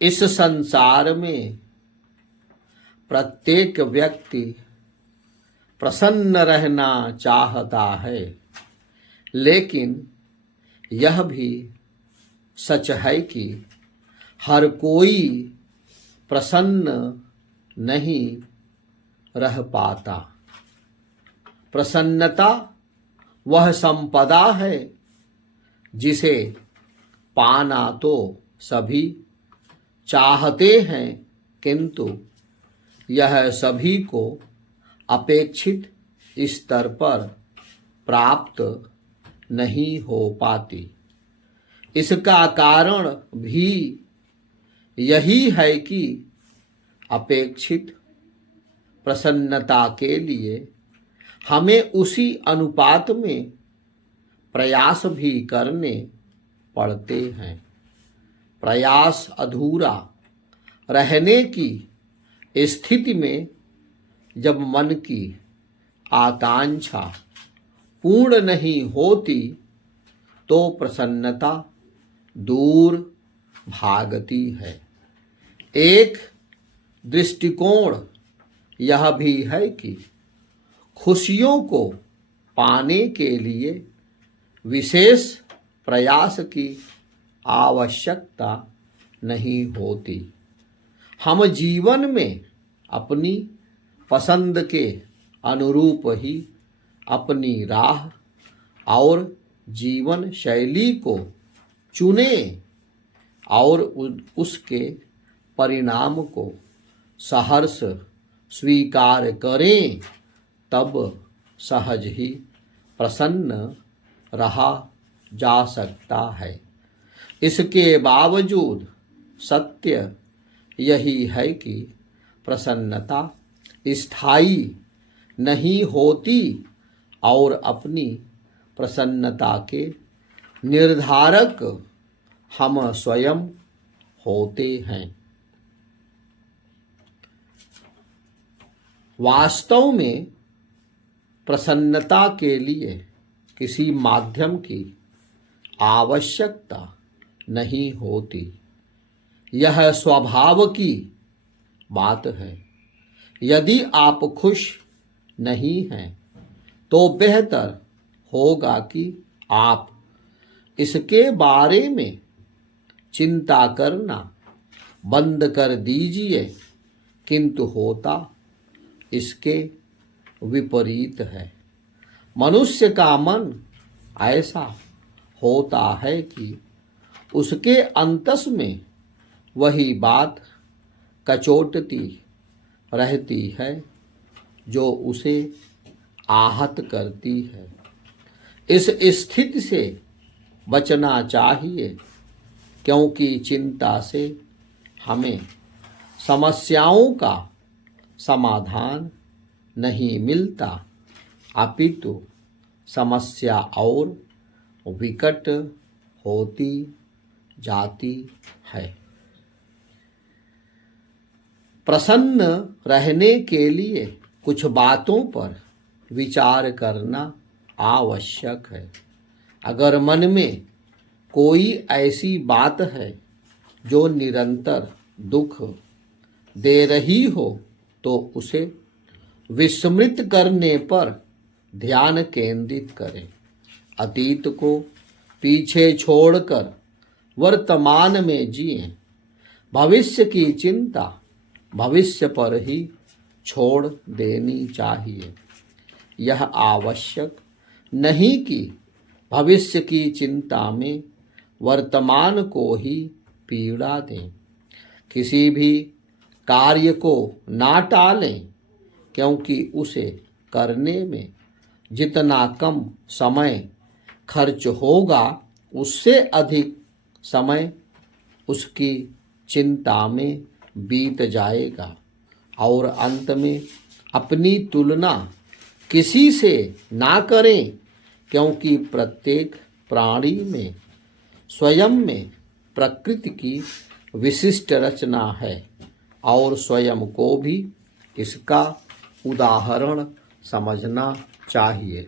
इस संसार में प्रत्येक व्यक्ति प्रसन्न रहना चाहता है, लेकिन यह भी सच है कि हर कोई प्रसन्न नहीं रह पाता। प्रसन्नता वह संपदा है जिसे पाना तो सभी चाहते हैं, किंतु यह सभी को अपेक्षित स्तर पर प्राप्त नहीं हो पाती। इसका कारण भी यही है कि अपेक्षित प्रसन्नता के लिए हमें उसी अनुपात में प्रयास भी करने पड़ते हैं। प्रयास अधूरा रहने की स्थिति में जब मन की आकांक्षा पूर्ण नहीं होती तो प्रसन्नता दूर भागती है। एक दृष्टिकोण यह भी है कि खुशियों को पाने के लिए विशेष प्रयास की आवश्यकता नहीं होती। हम जीवन में अपनी पसंद के अनुरूप ही अपनी राह और जीवन शैली को चुने और उसके परिणाम को सहर्ष स्वीकार करें, तब सहज ही प्रसन्न रहा जा सकता है। इसके बावजूद सत्य यही है कि प्रसन्नता स्थायी नहीं होती और अपनी प्रसन्नता के निर्धारक हम स्वयं होते हैं। वास्तव में प्रसन्नता के लिए किसी माध्यम की आवश्यकता नहीं होती। यह स्वभाव की बात है। यदि आप खुश नहीं हैं तो बेहतर होगा कि आप इसके बारे में चिंता करना बंद कर दीजिए, किंतु होता इसके विपरीत है। मनुष्य का मन ऐसा होता है कि उसके अंतस में वही बात कचोटती रहती है जो उसे आहत करती है। इस स्थिति से बचना चाहिए, क्योंकि चिंता से हमें समस्याओं का समाधान नहीं मिलता, अपितु समस्या और विकट होती जाती है। प्रसन्न रहने के लिए कुछ बातों पर विचार करना आवश्यक है। अगर मन में कोई ऐसी बात है जो निरंतर दुख दे रही हो तो उसे विस्मृत करने पर ध्यान केंद्रित करें। अतीत को पीछे छोड़कर वर्तमान में जिएं। भविष्य की चिंता भविष्य पर ही छोड़ देनी चाहिए। यह आवश्यक नहीं कि भविष्य की चिंता में वर्तमान को ही पीड़ा दें। किसी भी कार्य को ना टालें, क्योंकि उसे करने में जितना कम समय खर्च होगा उससे अधिक समय उसकी चिंता में बीत जाएगा और अंत में अपनी तुलना किसी से ना करें, क्योंकि प्रत्येक प्राणी में स्वयं में प्रकृति की विशिष्ट रचना है और स्वयं को भी इसका उदाहरण समझना चाहिए।